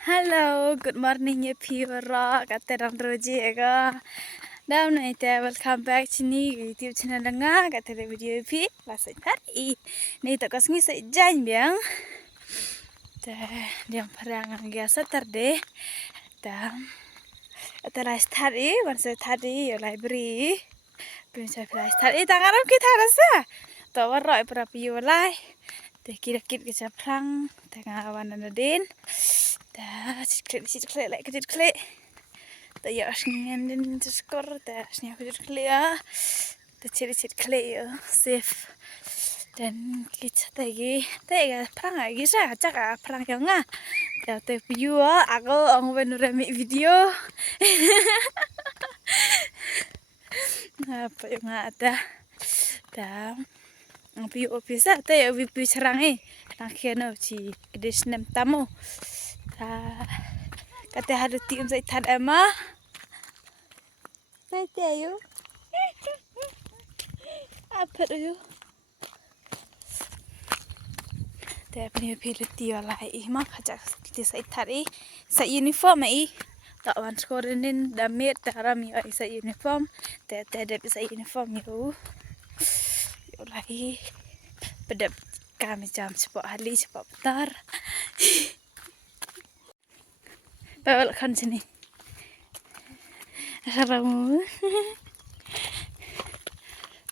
Hello, good morning ya Pira. Kata orang roji ega. Dalam nanti welcome back sini YouTube channel dengar kata video pi bahasa hari. Nih tak kasih sejan biang. Dia perang biasa terde. Dan atas hari, masa hari ya library. Bisa belas hari tangan kita rasa. Tahu roy berapa yulai. Teh kira-kira kita perang tengah awan dan dah ciklet lek ciklet dah ya asngan dan skor dah asnya ciklet ya dah ciklet ya safe dan kita tadi perang lagi sah cakap perang yang ngah dah view aku angin rame video apa yang ada dah view office ada ya view serang akhirnya si desnem tamu kata ada tim saya tad ama saya tahu apa tu tapi pilih dia lah mah kacak kita saya tadi saya uniform tak wan sekorenin damit taram ya saya uniform tidak bisa uniform yo lagi pedap kami jam cepat hari cepat bentar bawa kan sini ramu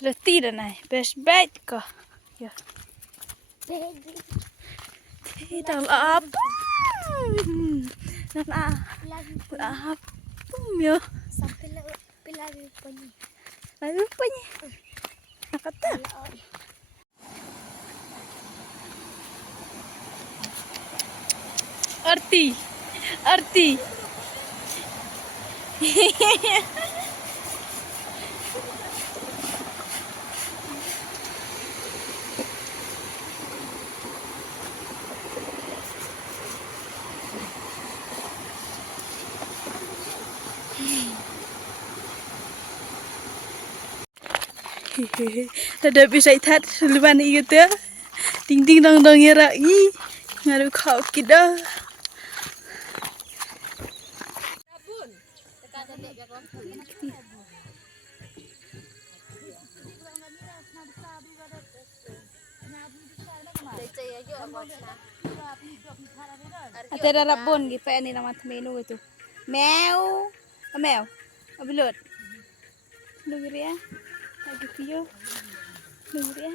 roti dan naik best bed kok ya tidak apa dan apa ya sampai lagi punya lalu punya kata arti ada bisa itat luban gitu ya ding ding dong dong ya rai ngaruh kau kita ada rabon gitu ini nama menu itu meow belut dengar ya lagi video dengar ya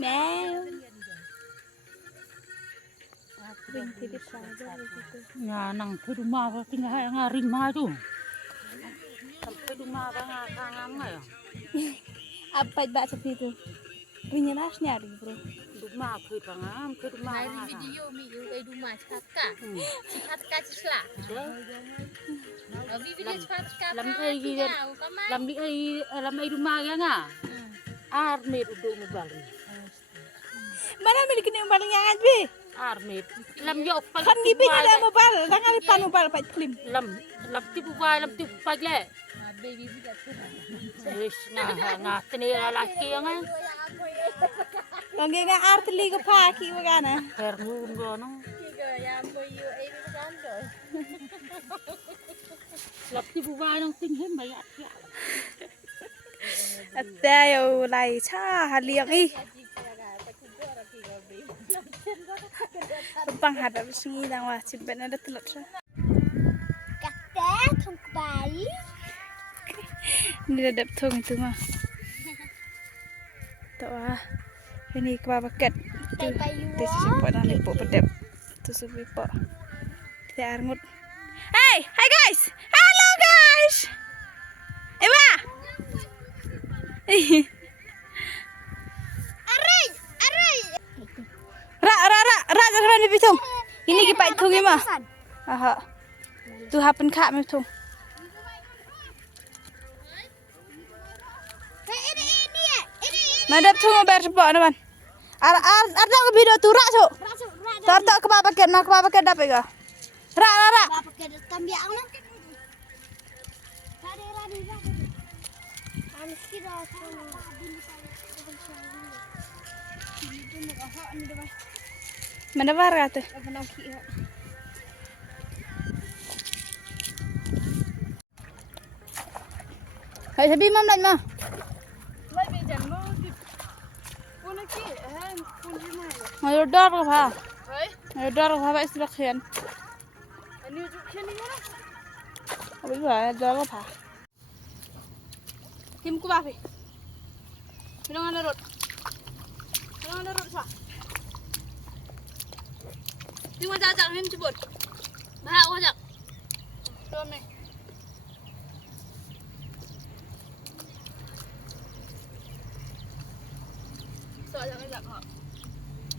meow ring titip saja gitu nhà nằng thuê đúng mà cái ngày ngày ring mai tu thuê đúng mà cái ngày tháng ngày apa baca itu ringnya nasnya bro đúng mà thuê bằng thuê đúng mà hari video mi ai rumah cakak cakak cisla video cakak làm ai đúng mà cái ngà army udah ngebali mana milik ni umbal yang aja army làm yuk kan gibi ada mobile jangan lupa mobile pak film làm tiếp vai làm tiếp vai lẹ baby tidak suka ngà tini laki yang á yang gak arti ke paki bagana perlu ngono tiga yang boyu ai kan doi làm tiếp vai nong tinh hết mày ạ ada yo lai cha haliang Bang hadap sini dang wah simpen ada telur sa. kata thong bayi Ini dadap thong itu mah. Tak wah. Ini kebab paket. Tu simpen nang lipo pedap. Tu subi po. Kita arngut. Hey guys. Hello guys. Eba. Ra jangan di pitung. Ini kita pitung mah. Aha. Tu hapen kak pitung. Madap tung ber cepat naman. Ada ke video tu rak so. Tar ke bapa ket nak bapa ket dapat ke? Ra. pakai tambiang na radi anis kira Mana var kata? Apa nak kira? Hai sabi mam lạnh mà. Mai bijan mau di. Puna ki, pun di mana? Ngayo dor ka pa. Hei, Ngayo dor ka pa instruction. ini ujuk sini mana? Abi ba dor ka pa. Kim ku ba fi. Pinang ana rot. Pinang ana rot sa. Tinggal jajak him cebut. Bahak wajak. Tome. Soalnya ngajak kok.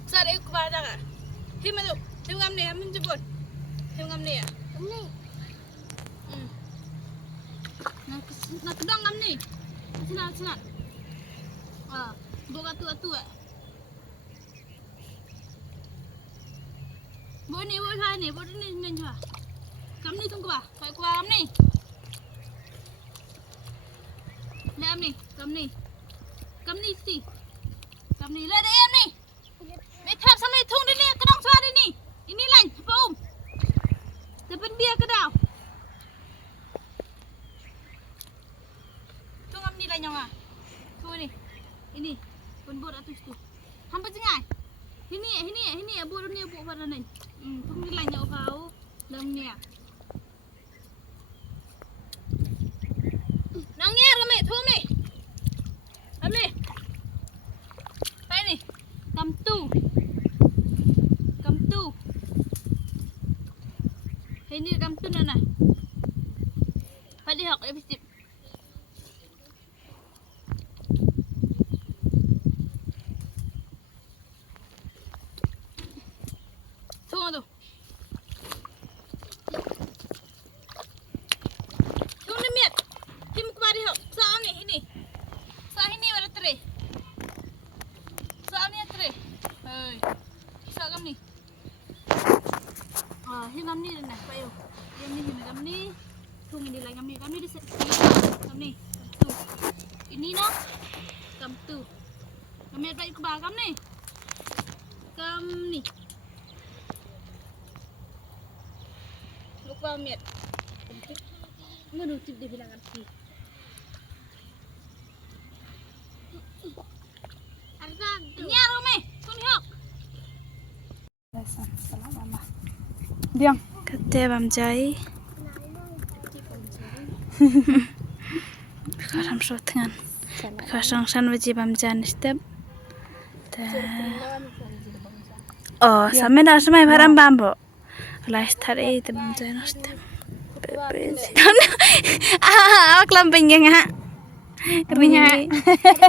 Sar ik ba jaka. Him tu. Him ngam ni, him cebut. Him ngam ni ya. Ini. Nak kedang ngam ni. Senang. Buka tua. Bộ này bộ hai này bộ này nên chưa cắm đi không có bà phải qua cắm đi làm đi cắm đi gì cắm đi lên đây em đi mày thap sao mày thung đi nè cái đong xoa đi nè ini lạnh apa depan biar ke dah tu ngam ni lạnh yang tu ni ini pun bot atus tu hampa cengai ini bot ni bot pada ni thung ni lạnh nhau kau dalam ni nang nghe rồi mẹ thua mẹ làm đi đây này cầm tu ini cầm tu nè phải đi học ABC thua tu thua ni miat tim kemari học sao ni ini baru tere sao ni tere hei sao kam ni hin kam ni nè payo hin kam ni thung ni lai kam ni di set kam ni tu ini no kam tu kam miat baik ke ba kam ni lupa miat menutup di bilangan si Arsa nyaro me suni hok salam mama diang kate bam jai karam shotangan kasang san waji bam jan step oh sampai dah semai barang bambu last hari itu bam jan step awak lamping ya ngak rinya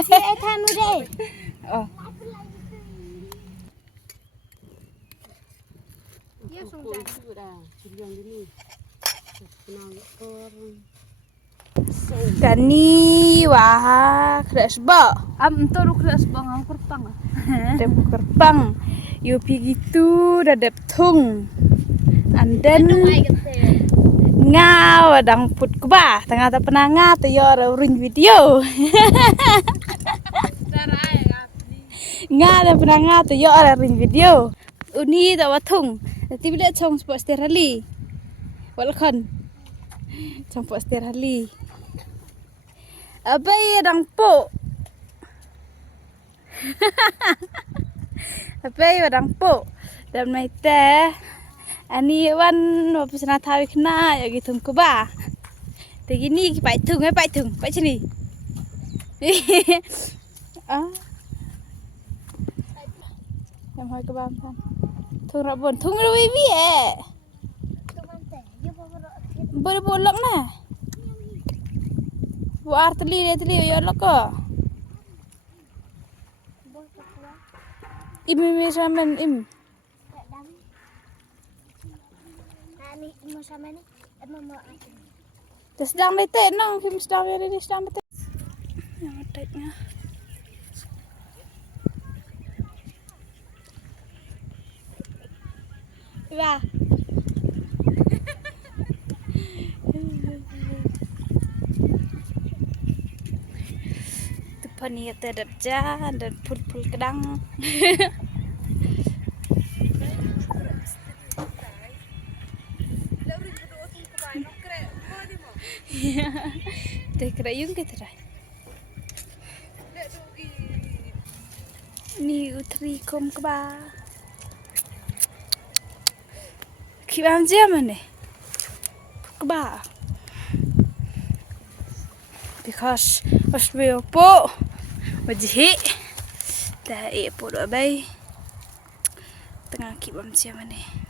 Si Ethan udah. oh Dia sudah. Gani wah keras ba Toru keras bang aku kerpang. ada kerpang yupi gitu dadap tung and then ngau dang put kuba tengah ta penanga tu yo ring video nga da penanga tu yo ring video uni da watung ti bila chong sport sterali walkon chong sport sterali abai dang po abai dang po dan mai teh ani wan pesana thawi khna ya gitu ko ba te gini ki pai thung pai chini ah em hỏi các bạn xem thung ra buồn thung rồi vi bơ buồn lắm nè buat teli ya lo ko im ramen im Sama ni, mau aku. Terus sedang detek nang film sedang ada sedang detek. Yang deteknya. Wah. Depan ni terhadap jalan dan pul-pul kedang. Teh kerayung kita dah. Ni utri kom keba. Kibam je mana? Keba. Because os veo po wajhi dah po do bay tengah kibam je mana?